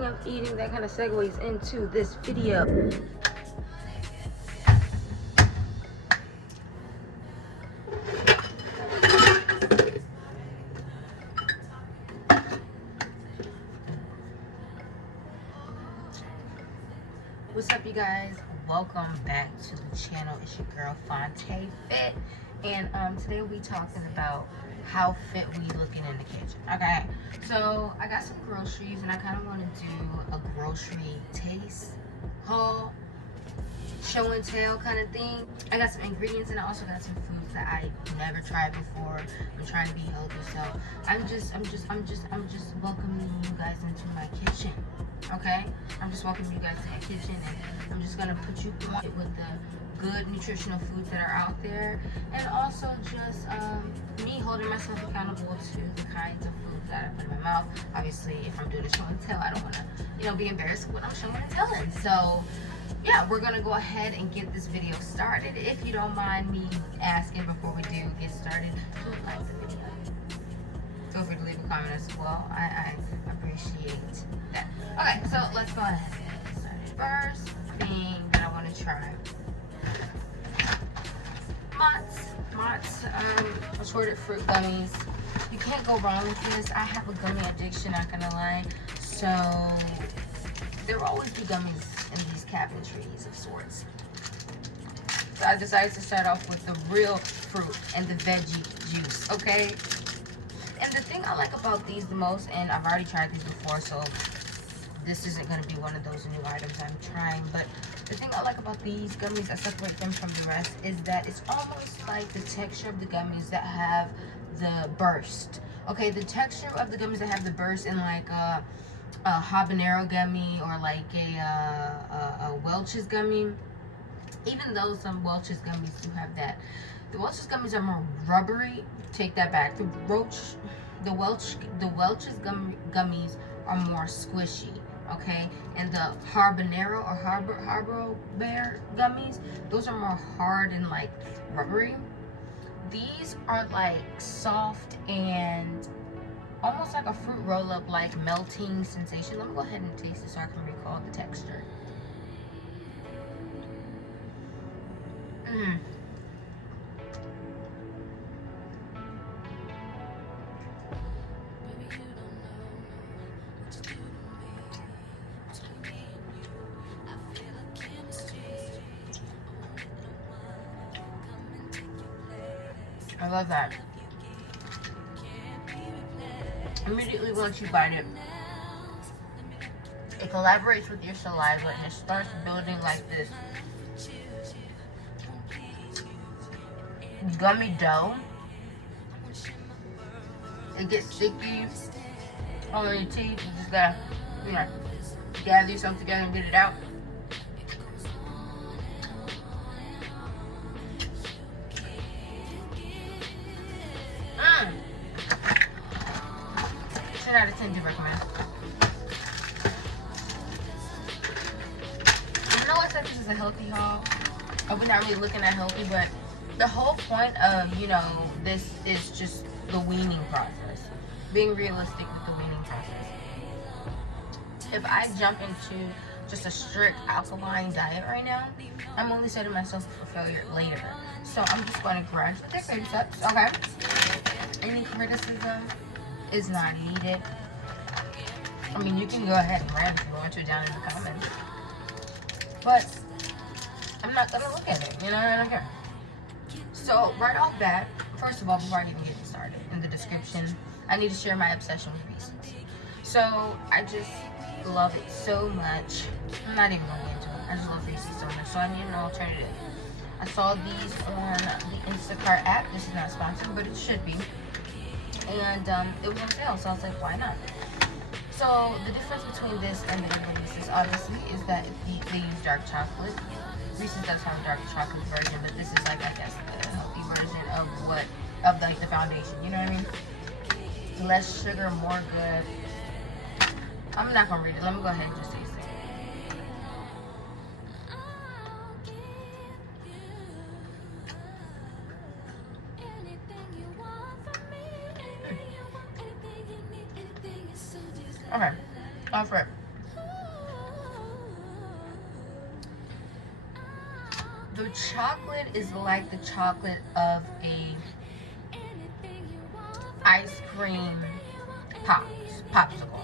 speaking of eating, that kind of segues into this video. What's up, you guys? Welcome back to the channel. It's your girl Fonte Fit, and today we'll be talking about how fit we looking in the kitchen. Okay, so I got some groceries and I kind of want to do a grocery taste haul, show and tell kind of thing. I got some ingredients and I also got some foods that I never tried before. I'm trying to be healthy, so I'm just welcoming you guys into my kitchen. Okay, I'm just welcoming you guys to my kitchen, and I'm just gonna put you on it with the good nutritional foods that are out there, and also just me holding myself accountable to the kinds of foods that I put in my mouth. Obviously, if I'm doing a show and tell, I don't want to, be embarrassed with what I'm showing and telling. So yeah, we're gonna go ahead and get this video started. If you don't mind me asking before we do get started, do like the video. Feel free to leave a comment as well. I appreciate that. Okay, so let's go ahead and get started. First thing that I want to try, Mott's assorted fruit gummies. You can't go wrong with this. I have a gummy addiction, not gonna lie. So there will always be gummies in these cabinetries of sorts. So I decided to start off with the real fruit and the veggie juice, okay? And the thing I like about these the most, and I've already tried these before, so this isn't going to be one of those new items I'm trying, but the thing I like about these gummies that separate them from the rest is that it's almost like the texture of the gummies that have the burst. Okay, the texture of the gummies that have the burst in like a habanero gummy or like a Welch's gummy, even though some Welch's gummies do have that. The Welch's gummies are more rubbery. Take that back. The Welch's gummies are more squishy, okay? And the habanero or Harbor Bear gummies, those are more hard and like rubbery. These are like soft and almost like a fruit roll-up, like melting sensation. Let me go ahead and taste it so I can recall the texture. I love that. Immediately once you bite it, it collaborates with your saliva and it starts building like this gummy dough. It gets sticky on your teeth. You just gotta, gather yourself together and get it out. Out of 10 do recommend. I know I said this is a healthy haul. We're not really looking at healthy, but the whole point of, this is just the weaning process. Being realistic with the weaning process. If I jump into just a strict alkaline diet right now, I'm only setting myself up for failure later. So I'm just going to grasp the baby steps, okay? Any criticism is not needed. I mean, you can go ahead and rant if you want to down in the comments, but I'm not gonna look at it, I don't care. So right off bat, first of all, before I even get started, in the description, I need to share my obsession with Reese's. So I just love it so much. I'm not even going into it. I just love Reese's so much, so I need an alternative. I saw these on the Instacart app. This is not sponsored, but it should be. And it was on sale, so I was like, why not? So the difference between this and the regular Reese's, obviously, is that they use dark chocolate. Reese's does have a dark chocolate version, but this is like, I guess, the healthy version of like the foundation. You know what I mean? Less sugar, more good. I'm not gonna read it. Let me go ahead and just taste it. Okay, off rip. The chocolate is like the chocolate of a ice cream popsicle.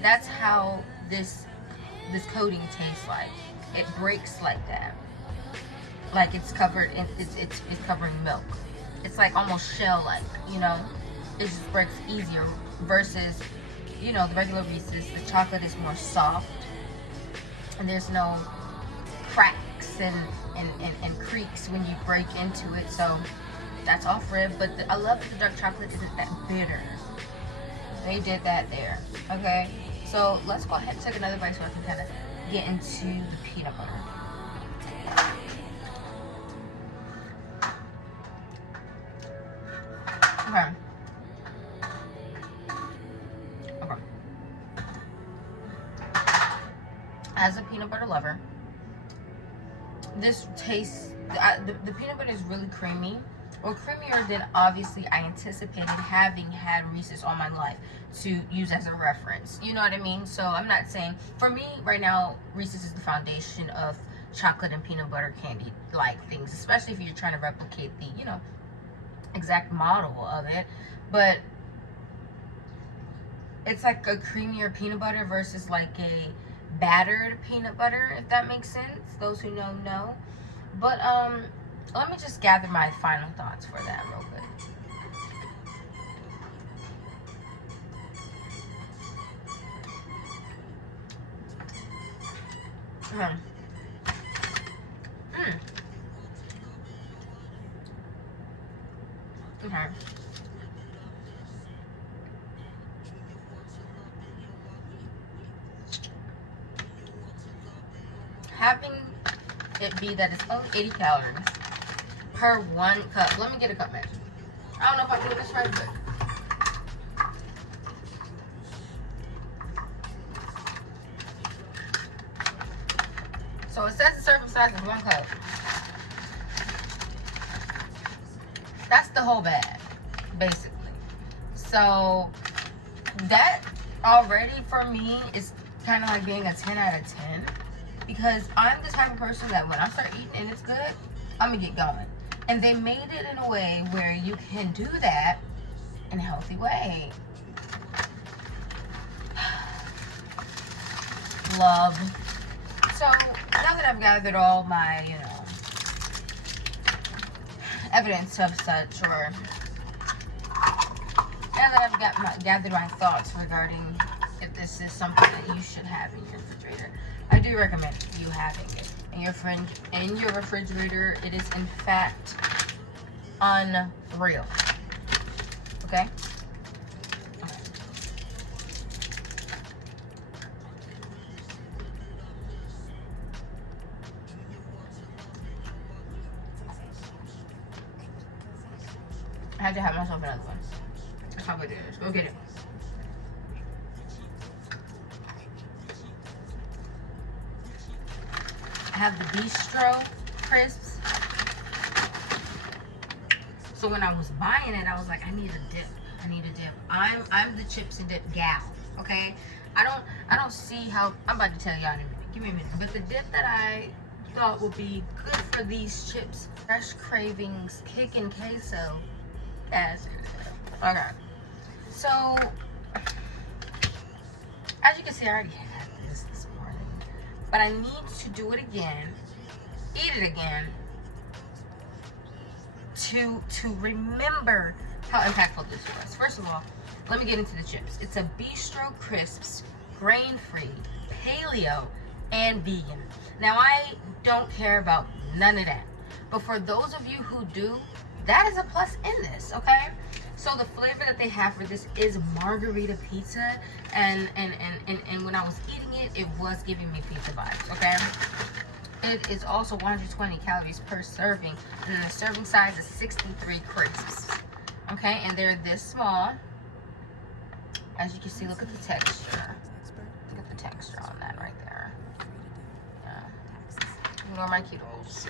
That's how this coating tastes like. It breaks like that. Like it's covered in it's covering milk. It's like almost shell-like, you know. It just breaks easier versus, you know, the regular Reese's. The chocolate is more soft, and there's no cracks and creaks when you break into it. So that's off rib. But I love that the dark chocolate isn't that bitter. They did that there. Okay, so let's go ahead and take another bite so I can kind of get into the peanut butter. Okay. Okay. As a peanut butter lover, this tastes, the peanut butter is really creamy, or creamier than obviously I anticipated, having had Reese's all my life to use as a reference. You know what I mean? So I'm not saying, for me right now, Reese's is the foundation of chocolate and peanut butter candy like things, especially if you're trying to replicate the, you know, exact model of it. But it's like a creamier peanut butter versus like a battered peanut butter, if that makes sense. Those who know. But let me just gather my final thoughts for that real quick. Okay. Having it be that it's only 80 calories per 1 cup. Let me get a cup measure. I don't know if I do this right, but so it says the serving size is 1 cup. That's the whole bag, basically. So that already for me is kind of like being a 10 out of 10, because I'm the type of person that when I start eating and it's good, I'm gonna get going. And they made it in a way where you can do that in a healthy way. Love. So now that I've gathered all my, you know, evidence of such, or now that I've gathered my thoughts regarding if this is something that you should have in your refrigerator, I do recommend you having it in your refrigerator. It is in fact unreal. Okay? I had to have myself another one. That's how good it is. Go get it. I have the Bistro crisps. So when I was buying it, I was like, I need a dip. I need a dip. I'm the chips and dip gal. Okay? I don't see how, I'm about to tell y'all in a minute. Give me a minute. But the dip that I thought would be good for these chips, Fresh Cravings Kickin' Queso. Okay. So as you can see, I already had this morning, but I need to do it again, eat it again, to remember how impactful this was. First of all, let me get into the chips. It's a Bistro Crisps, grain-free, paleo, and vegan. Now, I don't care about none of that, but for those of you who do, that is a plus in this, okay? So the flavor that they have for this is margarita pizza, and when I was eating it, it was giving me pizza vibes, okay? It is also 120 calories per serving, and then the serving size is 63 crisps, okay? And they're this small. As you can see, look at the texture. Look at the texture on that right there. Yeah. Ignore my cuticles.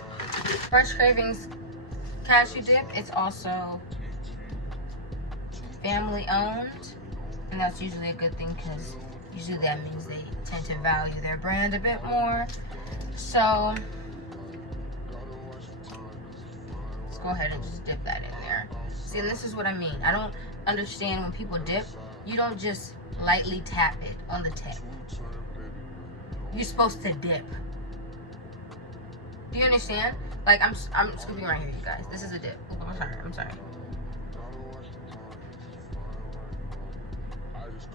Fresh Cravings Cashew Dip. It's also family owned, and that's usually a good thing, because usually that means they tend to value their brand a bit more. So go ahead and just dip that in there. See, and this is what I mean. I don't understand when people dip. You don't just lightly tap it on the tip. You're supposed to dip. Do you understand? Like, I'm scooping right here, you guys. This is a dip. Oh, I'm sorry.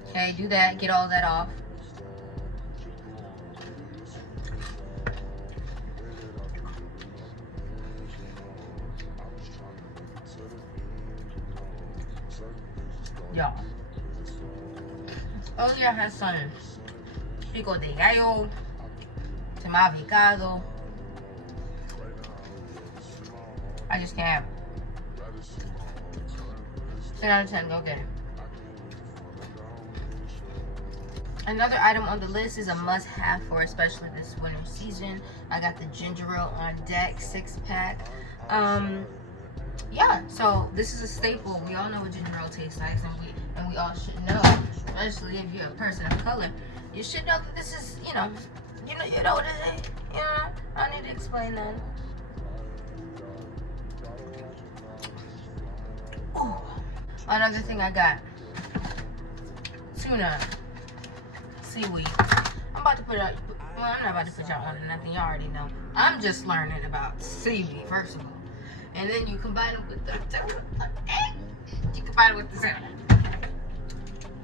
Okay, do that. Get all that off. Y'all. Earlier has some pico de gallo, temavicado. I just can't. 10 out of 10, go get it. Another item on the list is a must-have for especially this winter season. I got the ginger ale on deck 6-pack. Yeah, so this is a staple. We all know what ginger ale tastes like, and we all should know, especially if you're a person of color. You should know that this is, you know what it is. You know, I don't need to explain that. Ooh. Another thing I got, tuna, seaweed. I'm about to put out, well, I'm not about to put y'all on to nothing, y'all already know. I'm just learning about seaweed, first of all. And then you combine it with the salmon.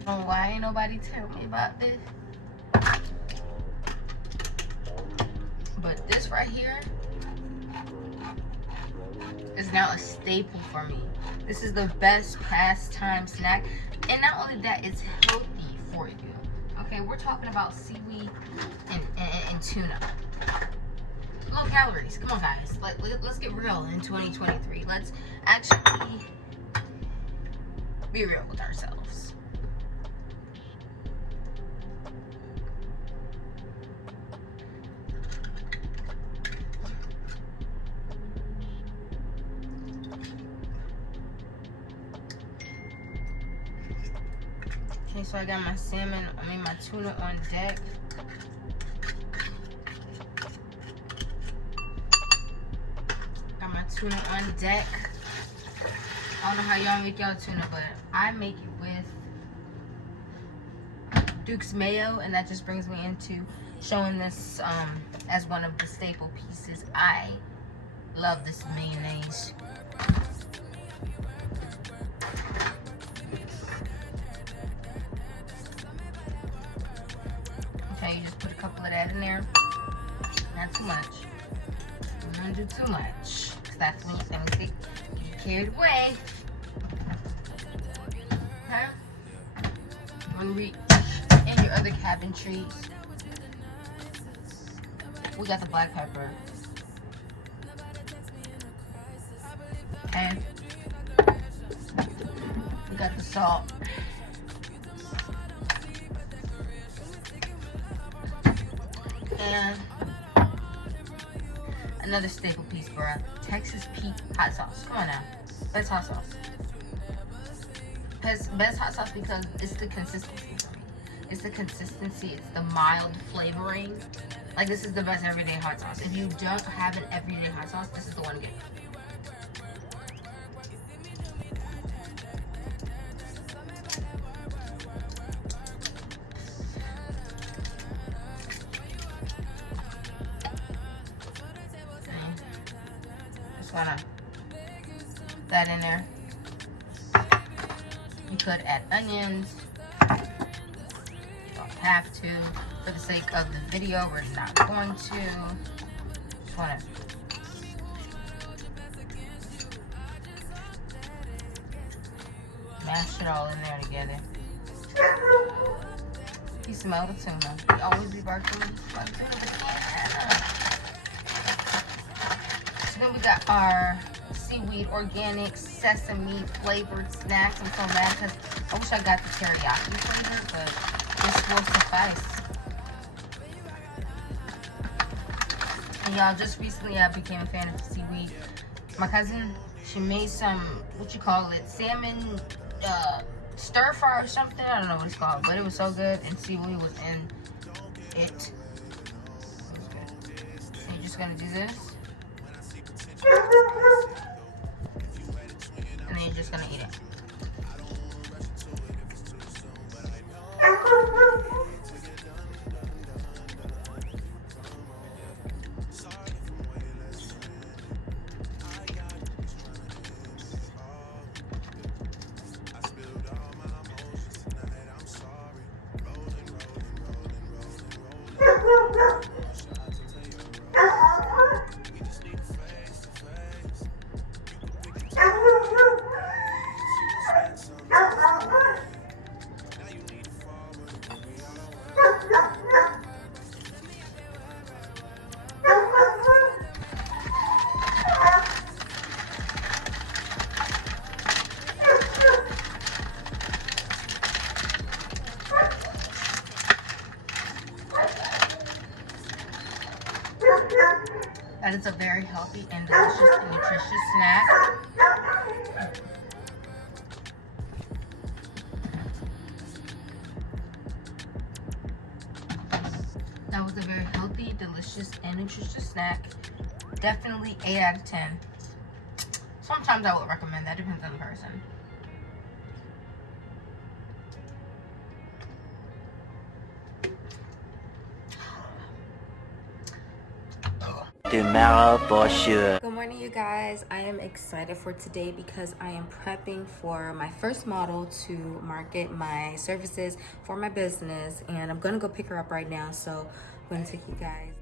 Oh, why ain't nobody tell me about this? But this right here is now a staple for me. This is the best pastime snack. And not only that, it's healthy for you. Okay, we're talking about seaweed and tuna. Low calories. Come on, guys. Let's get real in 2023. Let's actually be real with ourselves. Okay, so I got my my tuna on deck. Got my tuna on deck. I don't know how y'all make y'all tuna, but I make it with Duke's Mayo, and that just brings me into showing this as one of the staple pieces. I love this mayonnaise. Okay, you just put a couple of that in there. Not too much. Don't do too much, because that's when you're gonna get carried away. Okay? When we in your other cabinetries, we got the black pepper. And we got the salt. And another staple piece, bruh. Texas Pete hot sauce. Come on now. Best hot sauce. Best hot sauce because it's the consistency for me. It's the consistency. It's the mild flavoring. Like, this is the best everyday hot sauce. If you don't have an everyday hot sauce, this is the one to get. That in there. You could add onions. You don't have to. For the sake of the video, we're not going to. Just want to mash it all in there together. You smell the tuna. You always be barking when you smell the tuna, but you can't. So then we got our seaweed, organic, sesame flavored snacks. I'm so mad because I wish I got the teriyaki flavor, but this will suffice. And y'all, just recently I became a fan of seaweed. My cousin, she made some, salmon stir fry or something. I don't know what it's called, but it was so good, and seaweed was in it. It was good. So you're just gonna do this. That is a very healthy and delicious and nutritious snack. That was a very healthy, delicious, and nutritious snack. Definitely 8 out of 10. Sometimes I would recommend that, depends on the person. Tomorrow for sure. Good morning, you guys. I am excited for today because I am prepping for my first model to market my services for my business, and I'm gonna go pick her up right now, so I'm gonna take you guys.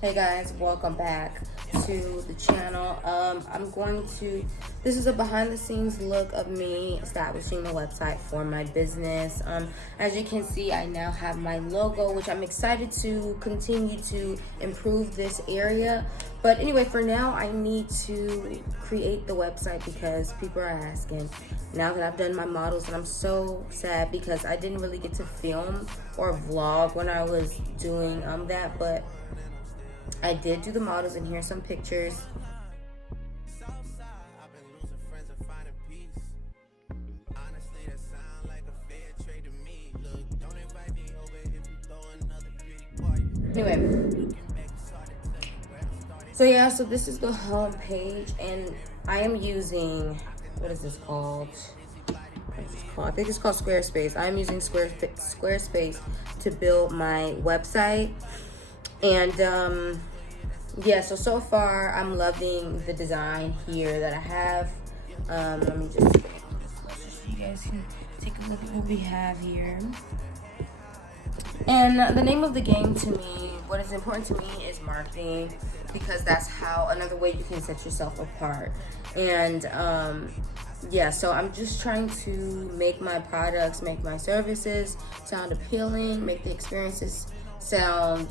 Hey guys, welcome back to the channel. This is a behind the scenes look of me establishing the website for my business. As you can see, I now have my logo, which I'm excited to continue to improve this area. But anyway, for now, I need to create the website because people are asking. Now that I've done my models, and I'm so sad because I didn't really get to film or vlog when I was doing that, but I did do the models, and here's some pictures. Anyway, so yeah, so this is the home page, and I am using, what is this called? I think it's called Squarespace. I'm using Squarespace to build my website. And yeah, so far I'm loving the design here that I have. Let me just so you guys can take a look at what we have here. And the name of the game to me, what is important to me, is marketing, because that's how, another way you can set yourself apart. And yeah, so I'm just trying to make my products, make my services sound appealing, make the experiences sound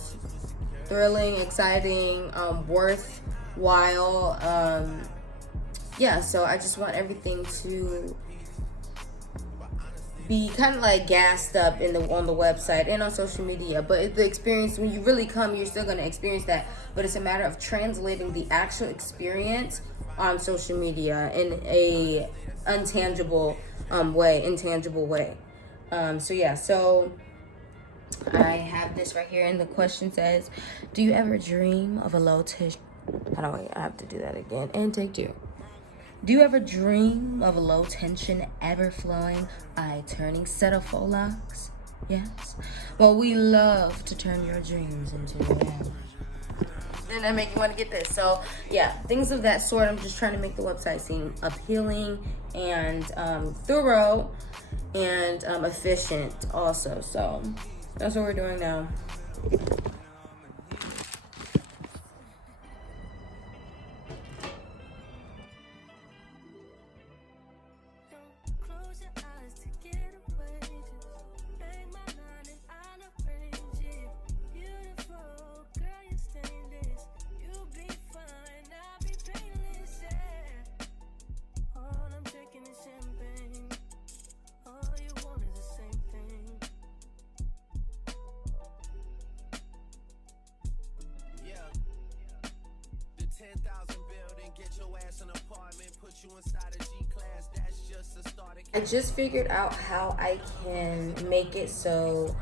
thrilling, exciting, worthwhile. Yeah, so I just want everything to be kind of like gassed up on the website and on social media. But the experience, when you really come, you're still going to experience that, but it's a matter of translating the actual experience on social media in a intangible way. So yeah, so I have this right here, and the question says, do you ever dream of a low tension? I have to do that again. And take two. Do you ever dream of a low tension, ever flowing, eye turning set of faux locks? Yes. Well, we love to turn your dreams into reality. And that make you want to get this. So yeah, things of that sort. I'm just trying to make the website seem appealing and thorough and efficient also. So that's what we're doing now. I just figured out how I can make it so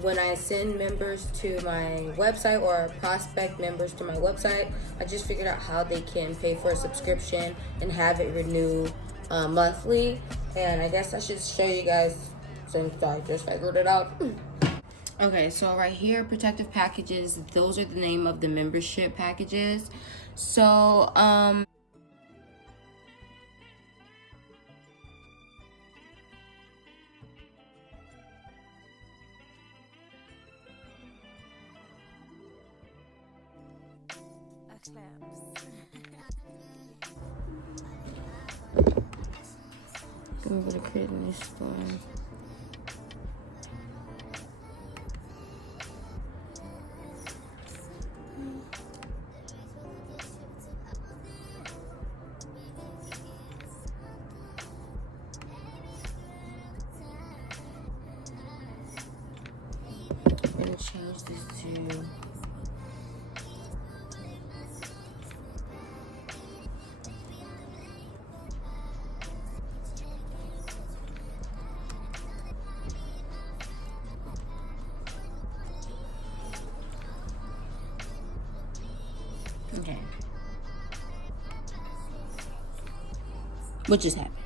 when I send members to my website or prospect members to my website, I just figured out how they can pay for a subscription and have it renew monthly. And I guess I should show you guys since I just figured it out. Okay, so right here, protective packages, those are the name of the membership packages. So I'm gonna create this one. this to... Okay. What just happened?